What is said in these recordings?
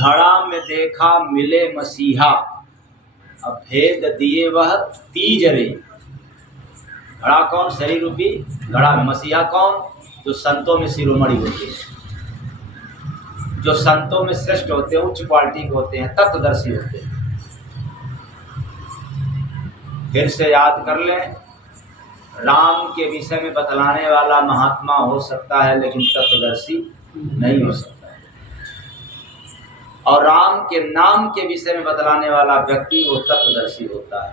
घड़ा में देखा मिले मसीहा, अब भेद दिए वह तीजरे। घड़ा कौन? शरीर रूपी घड़ा में। मसीहा कौन? जो संतों में शिरोमणि होते हैं, जो संतों में श्रेष्ठ होते हैं, उच्च क्वालिटी के होते हैं, तत्वदर्शी होते हैं। फिर से याद कर लें, राम के विषय में बतलाने वाला महात्मा हो सकता है लेकिन तत्वदर्शी नहीं हो सकता है। और राम के नाम के विषय में बतलाने वाला व्यक्ति वो तत्वदर्शी होता है,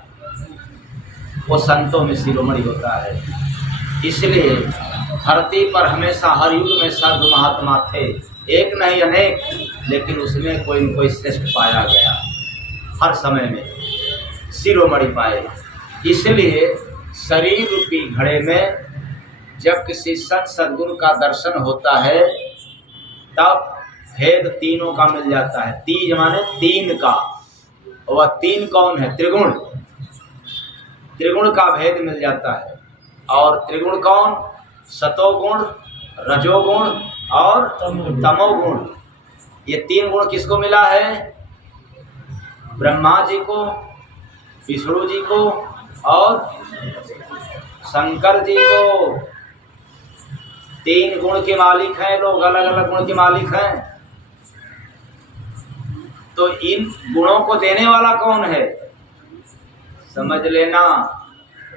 वो संतों में शिरोमणि होता है। इसलिए धरती पर हमेशा हर युग में साधु महात्मा थे, एक नहीं अनेक, लेकिन उसमें कोई न कोई श्रेष्ठ पाया गया, हर समय में शिरोमणि पाए। इसलिए शरीर रूपी घड़े में जब किसी सत सद्गुरु का दर्शन होता है तब भेद तीनों का मिल जाता है। तीज माने तीन का, वह तीन कौन है? त्रिगुण। त्रिगुण का भेद मिल जाता है। और त्रिगुण कौन? सतोगुण, रजोगुण और तमोगुण। ये तीन गुण किसको मिला है? ब्रह्मा जी को, विष्णु जी को और शंकर जी को। तीन गुण के मालिक हैं लोग, अलग अलग गुण के मालिक हैं। तो इन गुणों को देने वाला कौन है? समझ लेना,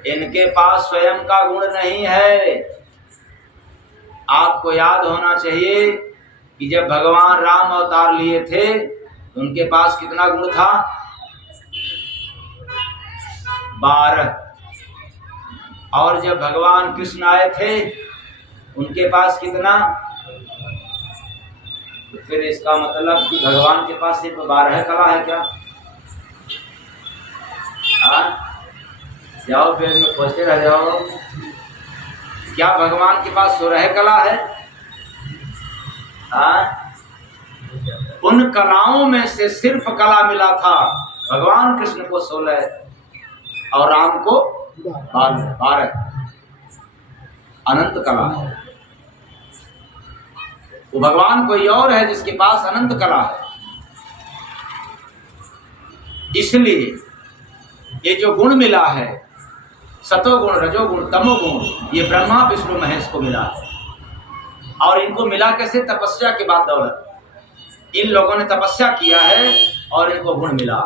इनके पास स्वयं का गुण नहीं है। आपको याद होना चाहिए कि जब भगवान राम अवतार लिए थे उनके पास कितना गुण था? 12। और जब भगवान कृष्ण आए थे उनके पास कितना? तो फिर इसका मतलब कि भगवान के पास सिर्फ 12 कला है क्या? जाओ फिर में खोजते रह जाओ। क्या भगवान के पास 16 कला है? उन कलाओं में से सिर्फ कला मिला था भगवान कृष्ण को 16 और राम को 12। अनंत कला है। वो भगवान कोई और है जिसके पास अनंत कला है। इसलिए ये जो गुण मिला है, सतोगुण, रजोगुण, तमोगुण, ये ब्रह्मा विष्णु महेश को मिला है। और इनको मिला कैसे? तपस्या के बाद दौलत। इन लोगों ने तपस्या किया है और इनको गुण मिला।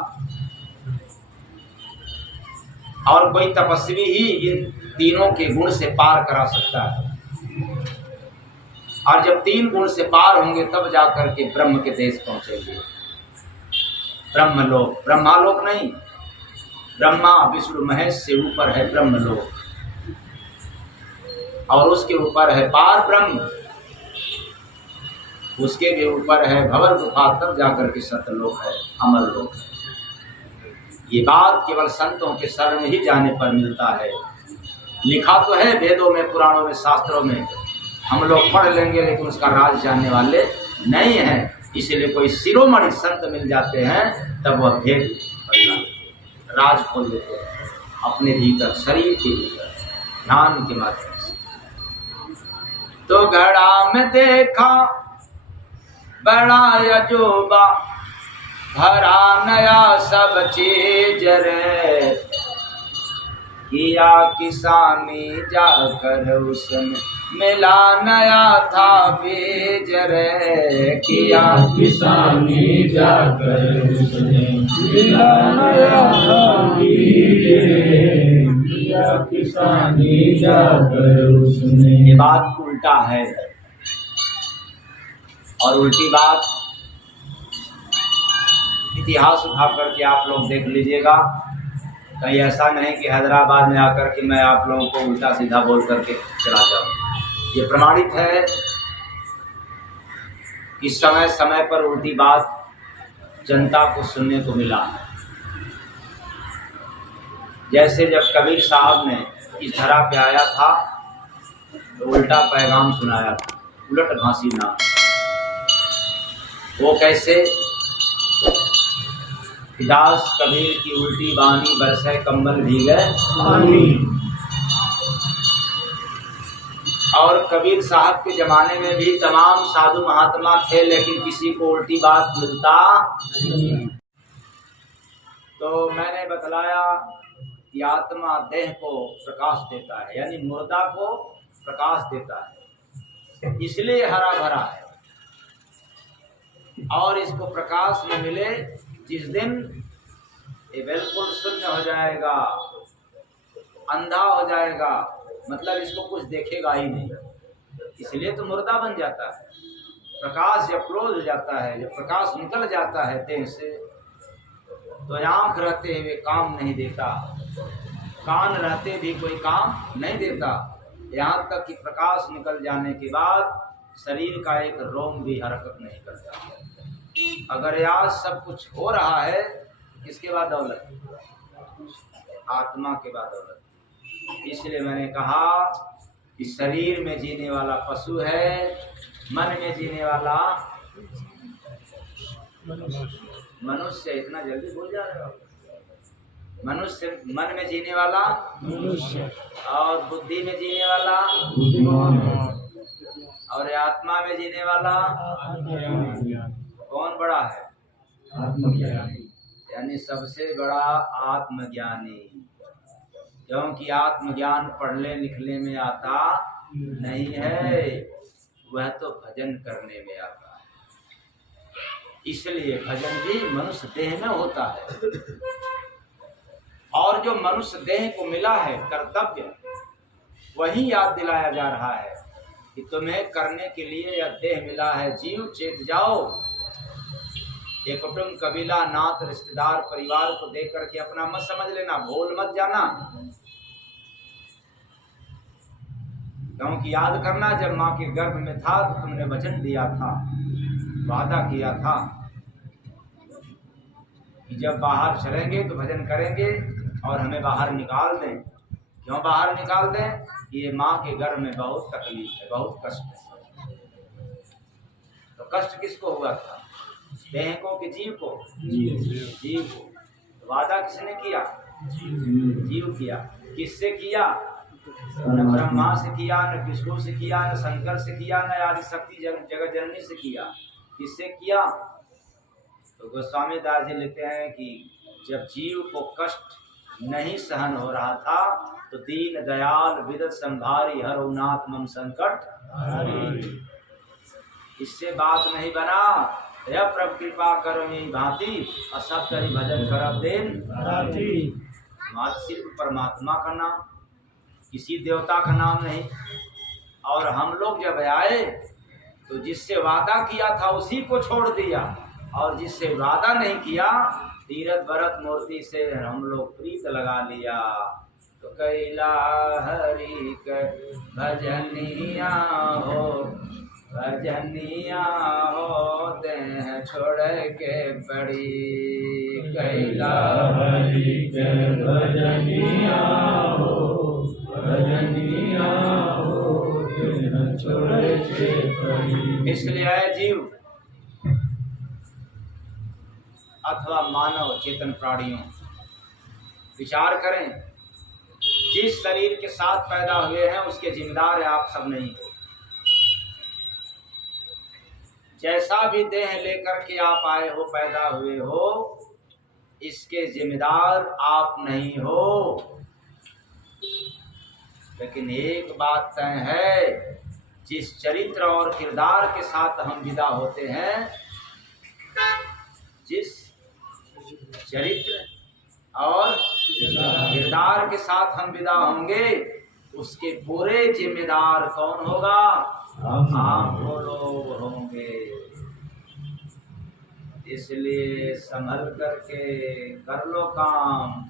और कोई तपस्वी ही इन तीनों के गुण से पार करा सकता है। और जब तीन गुण से पार होंगे तब जाकर के ब्रह्म के देश पहुंचेंगे। ब्रह्मलोक, ब्रह्मालोक नहीं, ब्रह्मा विष्णु महेश से ऊपर है ब्रह्मलोक, और उसके ऊपर है पार ब्रह्म, उसके भी ऊपर है भंवर गुफा, तब जाकर के सत्यलोक है, अमर लोक है। ये बात केवल संतों के शरण ही जाने पर मिलता है। लिखा तो है वेदों में, पुराणों में, शास्त्रों में, हम लोग पढ़ लेंगे लेकिन उसका राज जानने वाले नहीं हैं। इसलिए कोई शिरोमणि संत मिल जाते हैं तब वह भेद राज खोल देते हैं अपने भीतर, शरीर के भीतर, ध्यान के माध्यम से। तो घड़ा में देखा बड़ा अजूबा, भरा नया सब चीज रे, किया किसानी जाकर उसने मिला नया था बीज रे, किया किसानी जाकर उसने मिला नया था बीज रे, किया किसानी जाकर उसने। ये बात उल्टा है। और उल्टी बात इतिहास उठा करके आप लोग देख लीजिएगा। कहीं ऐसा नहीं कि हैदराबाद में आकर के मैं आप लोगों को उल्टा सीधा बोल करके चला जाऊँ। ये प्रमाणित है कि समय समय पर उल्टी बात जनता को सुनने को मिला है। जैसे जब कबीर साहब ने इस धरा पे आया था तो उल्टा पैगाम सुनाया था, उलट घासी नाम। वो कैसे? दास कबीर की उल्टी बानी, बरसे कंबल भीगे पानी। और कबीर साहब के जमाने में भी तमाम साधु महात्मा थे, लेकिन किसी को उल्टी बात मिलता नहीं। तो मैंने बतलाया कि आत्मा देह को प्रकाश देता है, यानी मुर्दा को प्रकाश देता है, इसलिए हरा भरा है। और इसको प्रकाश न मिले, जिस दिन ये बिल्कुल शून्य हो जाएगा, अंधा हो जाएगा, मतलब इसको कुछ देखेगा ही नहीं, इसलिए तो मुर्दा बन जाता है। प्रकाश जब क्लोज हो जाता है, जब प्रकाश निकल जाता है देह से, तो आँख रहते हुए काम नहीं देता, कान रहते भी कोई काम नहीं देता, यहाँ तक कि प्रकाश निकल जाने के बाद शरीर का एक रोम भी हरकत नहीं करता। अगर आज सब कुछ हो रहा है, किसके बाद दौलत? आत्मा के बाद दौलत। इसलिए मैंने कहा कि शरीर में जीने वाला पशु है, मन में जीने वाला मनुष्य। इतना जल्दी भूल जा रहे हो? मनुष्य, मन में जीने वाला मनुष्य, और बुद्धि में जीने वाला बुद्धिमान, और आत्मा में जीने वाला कौन बड़ा है? आत्मज्ञानी, यानी सबसे बड़ा आत्मज्ञानी। क्योंकि आत्मज्ञान पढ़ने लिखने में आता नहीं है, वह तो भजन करने में आता है। इसलिए भजन भी मनुष्य देह में होता है। और जो मनुष्य देह को मिला है कर्तव्य, वही याद दिलाया जा रहा है कि तुम्हें करने के लिए यह देह मिला है। जीव चेत जाओ। ये कुटुंब, कबीला, नात, रिश्तेदार, परिवार को देख करके अपना मत समझ लेना, भूल मत जाना। क्योंकि याद करना, जब माँ के गर्भ में था तो तुमने वचन दिया था, वादा किया था कि जब बाहर चलेंगे तो भजन करेंगे और हमें बाहर निकाल दें। क्यों बाहर निकाल दें? ये माँ के गर्भ में बहुत तकलीफ है, बहुत कष्ट है। तो कष्ट किसको हुआ था? देह को कि जीव को? जीव को। तो वादा किसने किया? जीव किया। किससे किया? न ब्रह्मा से किया, न विष्णु से किया, न शंकर से किया, न आदि शक्ति जगत जननी से किया। किससे किया? तो गोस्वामी दास जी लिखते हैं कि जब जीव को कष्ट नहीं सहन हो रहा था, तो दीन दयाल विदत संभारी हर नाथ मम संकट। इससे बात नहीं बना, यह प्रभु कृपा करो मेरी भांति, असब करी भजन करब दिन राति। सिर्फ परमात्मा का नाम, किसी देवता का नाम नहीं। और हम लोग जब आए तो जिससे वादा किया था उसी को छोड़ दिया, और जिससे वादा नहीं किया, तीरथ भरत मूर्ति से हम लोग प्रीत लगा लिया। तो कैला हरि के भजनिया हो, भजनिया होते हैं छोड़ के पड़ी। कैला हरि के भजनिया हो, भजनिया होते हैं छोड़ के पड़ी। इसलिए है जीव अथवा मानव चेतन प्राणियों, विचार करें, जिस शरीर के साथ पैदा हुए हैं उसके जिम्मेदार आप सब नहीं हो। जैसा भी देह लेकर के आप आए हो, पैदा हुए हो, इसके जिम्मेदार आप नहीं हो। लेकिन एक बात तय है, जिस चरित्र और किरदार के साथ हम विदा होते हैं, जिस चरित्र और किरदार के साथ हम विदा होंगे, उसके पूरे जिम्मेदार कौन होगा? आप लोग होंगे। इसलिए संभल करके कर लो काम,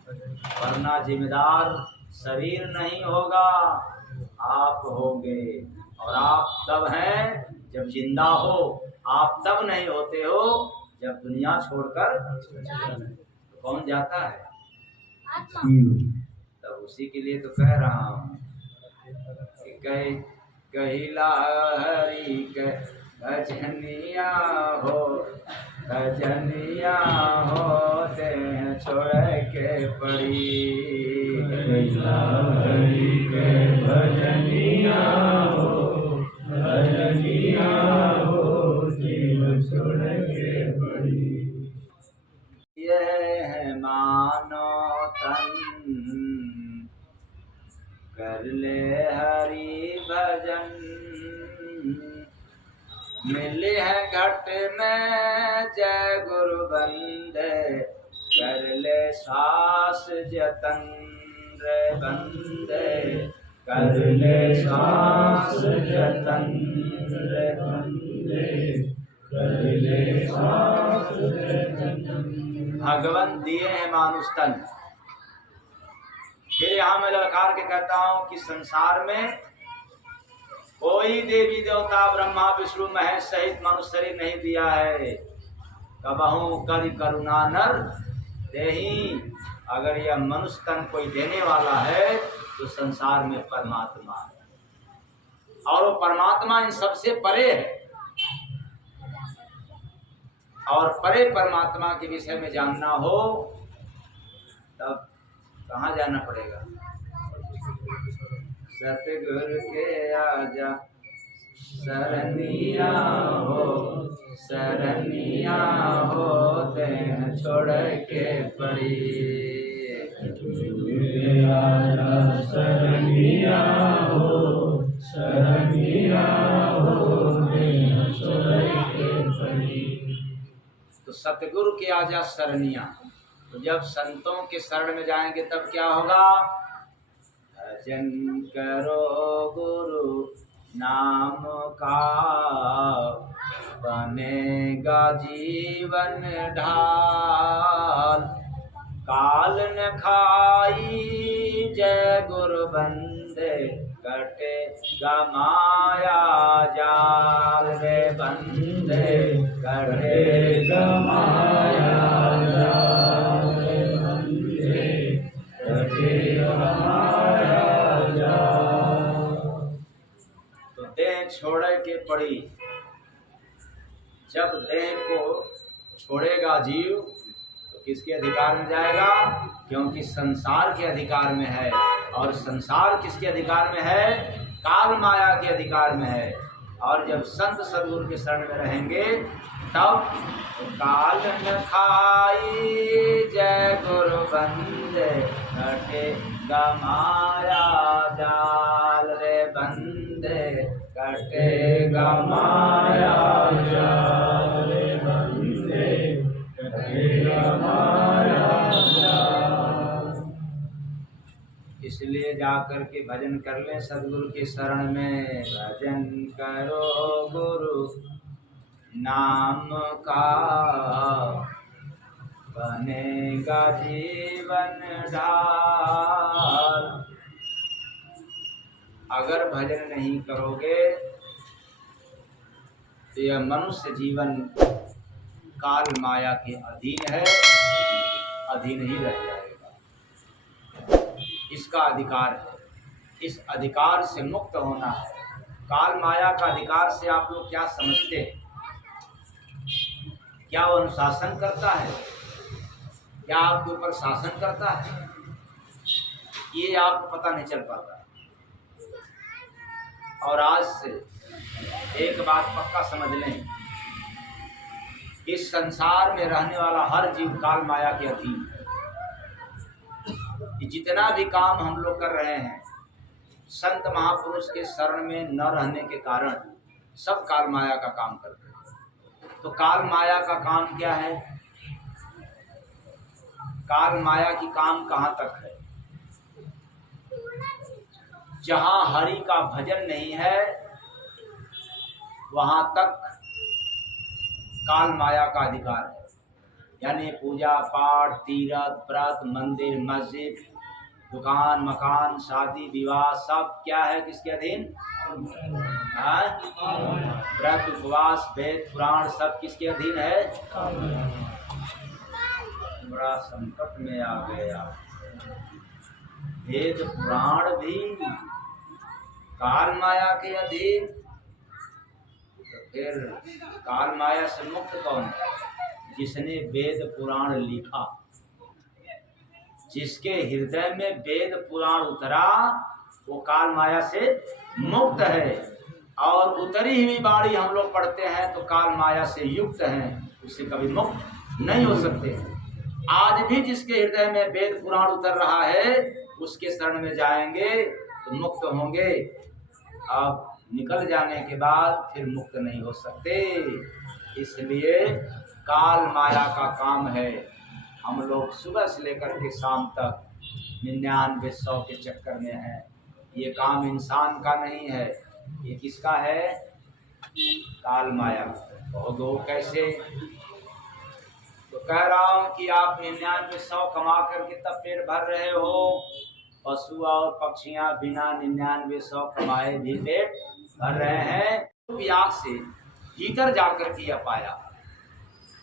वरना जिम्मेदार शरीर नहीं होगा, आप होंगे। और आप तब हैं जब जिंदा हो, आप तब नहीं होते हो जब दुनिया छोड़कर तो कौन जाता है? तब उसी के लिए तो कह रहा हूँ कि कहिला हरि के भजनिया हो, भजनिया होते हैं छोड़ के पड़ी। कैला हरि के भजनिया हो, छोड़ के पड़ी। ये है मानो तन कर ले हरि भजन, मिले है घट में जय गुरु बंदे, कर ले सास जतन रे बंदे, कर ले सास जतन रे बंदे, कर ले सास जतन। भगवान दिए हैं मानुष तन। फिर यहाँ मैं ललकार के कहता हूँ कि संसार में कोई देवी देवता ब्रह्मा विष्णु महेश सहित मनुष्य शरीर नहीं दिया है। कबहू करि करुणा नर देहि, अगर यह मनुष्य तन कोई देने वाला है तो संसार में परमात्मा है, और वो परमात्मा इन सबसे परे है। और परे परमात्मा के विषय में जानना हो तब कहाँ जाना पड़ेगा? सतगुरु के आजा सरनिया हो, सरनिया हो देह छोड़ के पड़ी। आजा सरनिया हो, सरनिया हो देह छोड़ के पड़ी। तो सतगुरु के आजा सरनिया, तो जब संतों के शरण में जाएंगे तब क्या होगा? भजन करो गुरु नाम का, बनेगा जीवन ढाल। काल न खाई जय गुरु बंदे, कटेगा माया जाल रे बंदे, कटेगा माया जाल रे बंदे, कटेगा माया जाल। तो देह छोड़ के पड़ी। जब देह को छोड़ेगा जीव तो किसके अधिकार में जाएगा? क्योंकि संसार के अधिकार में है। और संसार किसके अधिकार में है? काल माया के अधिकार में है। और जब संत सद्गुरु के शरण में रहेंगे तब काल न खाई जय गुरु बंदे, कटेगा माया जाल रे बंदे, कटेगा माया जाल रे बंदे, कटेगा माया जाल। इसलिए जाकर के भजन कर ले सद्गुरु के शरण में। भजन करो गुरु नाम का, बनेगा जीवन ढाल। अगर भजन नहीं करोगे तो यह मनुष्य जीवन काल माया के अधीन है, अधीन ही रह जाएगा। इसका अधिकार है, इस अधिकार से मुक्त होना है। काल माया का अधिकार से आप लोग क्या समझते हैं? क्या वो अनुशासन करता है? क्या आपके ऊपर शासन करता है? ये आपको पता नहीं चल पाता। और आज से एक बात पक्का समझ लें, इस संसार में रहने वाला हर जीव काल माया के अधीन है। जितना भी काम हम लोग कर रहे हैं, संत महापुरुष के शरण में न रहने के कारण सब काल माया का काम करते हैं। तो काल माया का काम क्या है? काल माया की काम कहाँ तक है? जहाँ हरि का भजन नहीं है वहाँ तक काल माया का अधिकार है। यानी पूजा पाठ, तीर्थ, व्रत, मंदिर, मस्जिद, दुकान, मकान, शादी, विवाह सब क्या है? किसके अधीन? व्रत, उपवास, वेद, पुराण सब किसके अधीन है? बड़ा संकट में आ गया। वेद पुराण भी काल माया के अधीन। तो फिर काल माया से मुक्त कौन है? जिसने वेद पुराण लिखा, जिसके हृदय में वेद पुराण उतरा, वो काल माया से मुक्त है। और उतरी हुई बाणी हम लोग पढ़ते हैं तो काल माया से युक्त हैं, उससे कभी मुक्त नहीं हो सकते। आज भी जिसके हृदय में वेद पुराण उतर रहा है उसके शरण में जाएंगे तो मुक्त होंगे, अब निकल जाने के बाद फिर मुक्त नहीं हो सकते। इसलिए काल माया का काम है, हम लोग सुबह से लेकर के शाम तक 99-100 के चक्कर में हैं। ये काम इंसान का नहीं है, ये किसका है? काल माया। तो दो कैसे? तो कह रहा हूं कि आप 99-100 कमा करके तब पेट भर रहे हो, पशु और पक्षियां बिना 99-100 कमाए भी पेट भर रहे हैं। प्यास से भीतर जाकर के पाया।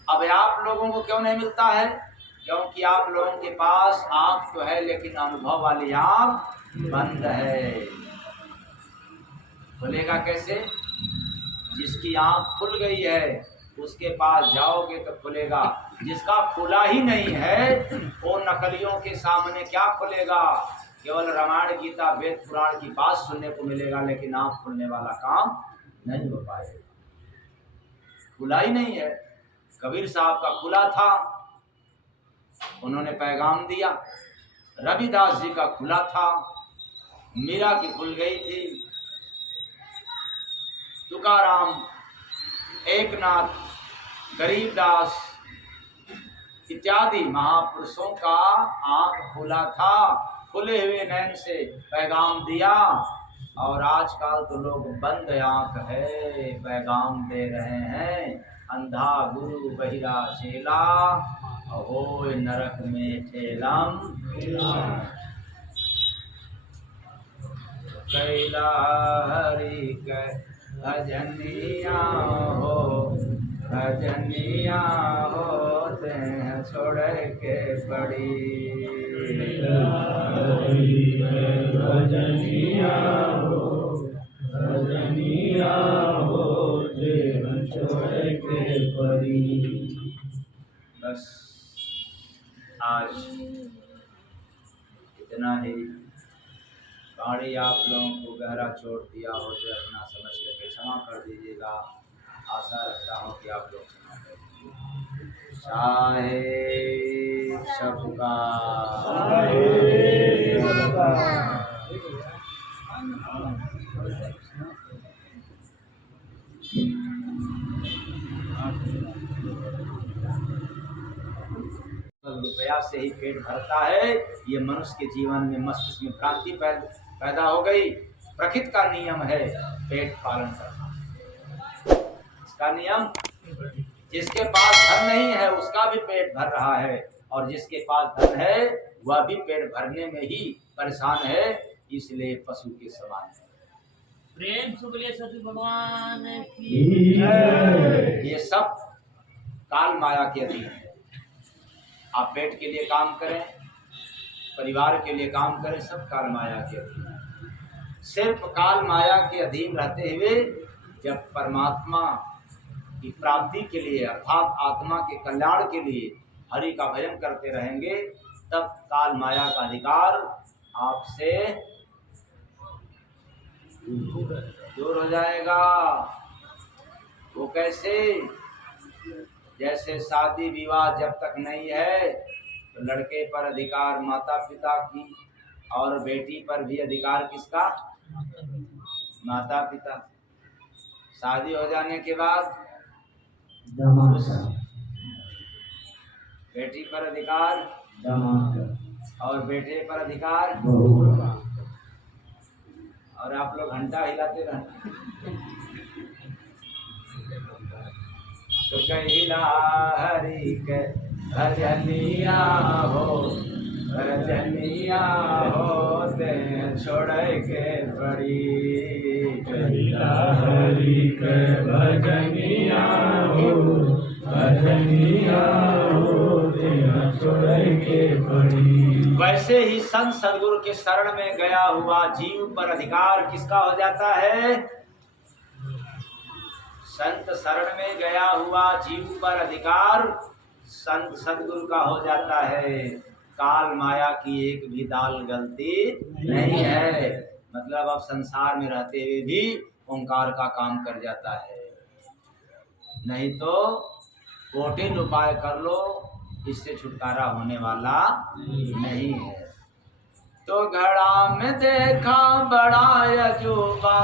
अब आप लोगों को क्यों नहीं मिलता है? क्योंकि आप लोगों के पास आंख तो है लेकिन अनुभव वाली आंख बंद है। खुलेगा कैसे? जिसकी आंख खुल गई है उसके पास जाओगे तो खुलेगा, जिसका खुला ही नहीं है वो नकलियों के सामने क्या खुलेगा? केवल रामायण गीता वेद पुराण की बात सुनने को मिलेगा लेकिन आंख खुलने वाला काम नहीं हो पाएगा। खुला ही नहीं है। कबीर साहब का खुला था, उन्होंने पैगाम दिया। रविदास जी का खुला था, मीरा की खुल गई थी। तुकाराम, एकनाथ, गरीबदास इत्यादि महापुरुषों का आंख खुला था, खुले हुए नैन से पैगाम दिया। और आजकल तो लोग बंद आंख है, पैगाम दे रहे हैं। अंधा गुरु बहिरा चेला, होय नरक में ठेलम। कैला हरि के भजनिया हो, भजनिया होते हैं छोड़ के पड़ी। भजनिया हो, भजनिया होते हैं छोड़ के पड़ी। बस आज इतना ही। गाड़ी आप लोगों को गहरा चोट दिया हो तो अपना समझ करके क्षमा कर दीजिएगा। आशा रखता हूँ कि आप लोग क्षमा करेंगे। चाहे सबका रुपया से ही पेट भरता है। ये मनुष्य के जीवन में मस्तिष्क में क्रांति पैदा हो गई। प्रकृति का नियम है पेट पालन करना। इसका नियम, जिसके पास धन नहीं है उसका भी पेट भर रहा है, और जिसके पास धन है वह भी पेट भरने में ही परेशान है, इसलिए पशु के समान है। प्रेम सुबले सतु भगवान की ये सब काल माया के अधीन है। आप पेट के लिए काम करें, परिवार के लिए काम करें, सब काल माया के अधीन है। सिर्फ काल माया के अधीन रहते हुए जब परमात्मा की प्राप्ति के लिए अर्थात आत्मा के कल्याण के लिए हरि का भजन करते रहेंगे, तब काल माया का अधिकार आपसे दूर हो जाएगा। वो कैसे? जैसे शादी विवाह जब तक नहीं है तो लड़के पर अधिकार माता पिता की, और बेटी पर भी अधिकार किसका? माता पिता। शादी हो जाने के बाद बेटी पर अधिकार और बेटे पर अधिकार, और आप लोग घंटा हिलाते रहते। तो कहिला हरि के भजनिया हो, भजनिया होते छोड़ के पड़ी। कहिला हरि के भजनिया हो, भजनिया होते छोड़ के पड़ी। वैसे ही संत सदगुरु के शरण में गया हुआ जीव पर अधिकार किसका हो जाता है? संत शरण में गया हुआ जीव पर अधिकार संत सदगुरु का हो जाता है। काल माया की एक भी दाल गलती नहीं है। मतलब अब संसार में रहते हुए भी ओंकार का काम कर जाता है। नहीं तो कोटिन उपाय कर लो, इससे छुटकारा होने वाला नहीं है। तो घड़ा में देखा बड़ा अजूबा,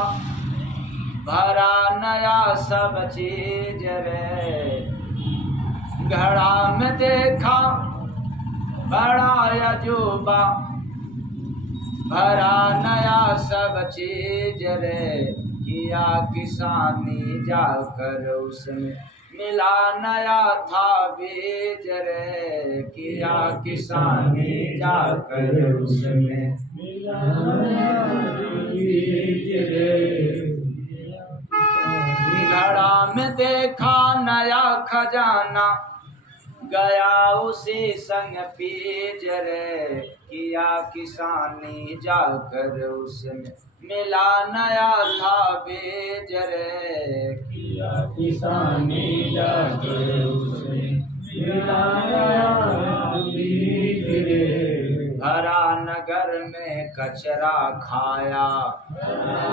भरा नया सब चीज रे। घड़ा में देखा बड़ा अजूबा, भरा नया सब चीज रे। किया किसानी जाकर उसमें मिला नया था बीज रे। किया किसानी जाकर उसमें मिला नया बीज रे। घड़ा में देखा नया खजाना, गया उसी संग पीज रे। किया किसानी जाकर उसमें मिला नया था बीज रे। किया किसानी जाकर उसमें मिला नया बीज रे। भरा नगर में कचरा खाया,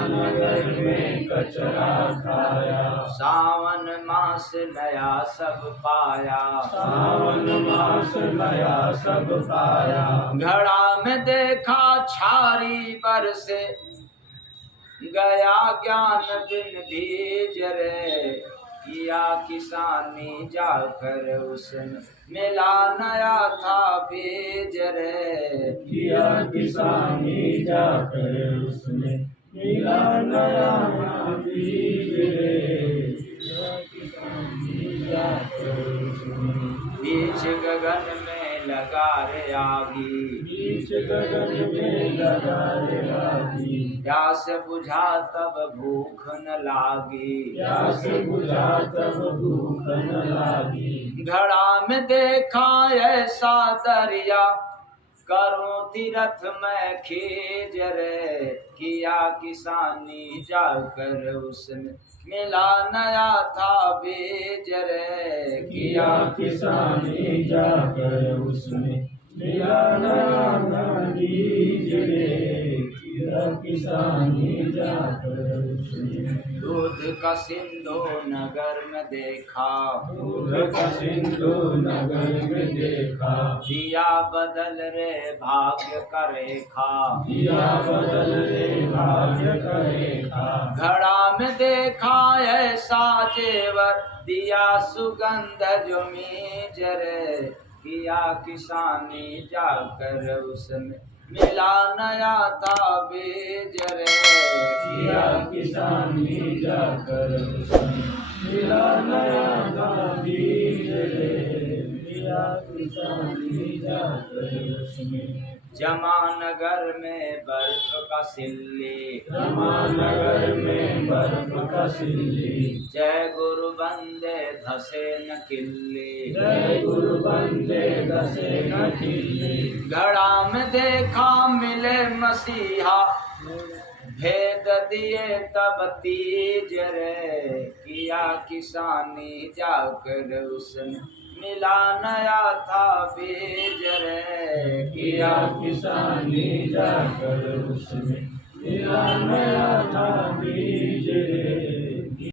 नगर में कचरा खाया। सावन मास नया सब पाया। सावन मास नया सब पाया। घड़ा में देखा छारी बरसे, गया ज्ञान बिन बीज रे। किया किसानी जाकर उसमें मिला नया था बीज रे। किया किसानी जाकर उसमें मिला नया बीज रे। किया किसानी जाकर उसमें बीच गगन में लगा रे आगी, बीच गगन में लगा रे आगी। प्यास बुझा तब भूख न लागी। प्यास बुझा तब भूख न लागी। घड़ा में देखा ऐसा दरिया, करूं तीरथ में खींच रे। किया किसानी जाकर उसमें मिला नया था बीज रे। किया किसानी जाकर उसमें मिला नया बीज रे। किया किसानी जाकर उसमें दूध का सिंधु नगर में देखा, दूध का सिंधु नगर में देखा। दिया बदल रे भाग्य का रेखा। दिया बदल रे भाग्य का रेखा। घड़ा में देखा ऐसा जेवर, दिया सुगंध जो मीज रे। किया किसानी जाकर उसमें मिला नया था बीज रे। किया किसानी जाकर उसमें मिला नया बीज रे। किया किसानी जाकर उसमें जमानगर में बर्फ का सिल्ली, जमानगर में बर्फ का सिल्ली। जय गुरु बंदे धसे न किल्ली। जय गुरु बंदे दसे न किल्ली। घड़ा में देखा मिले मसीहा, भेद दिए तब तीज रे। किया किसानी जाकर उसमें मिला नया था बीज रे। किया किसानी जाकर उसमें मिला नया था बीज रे।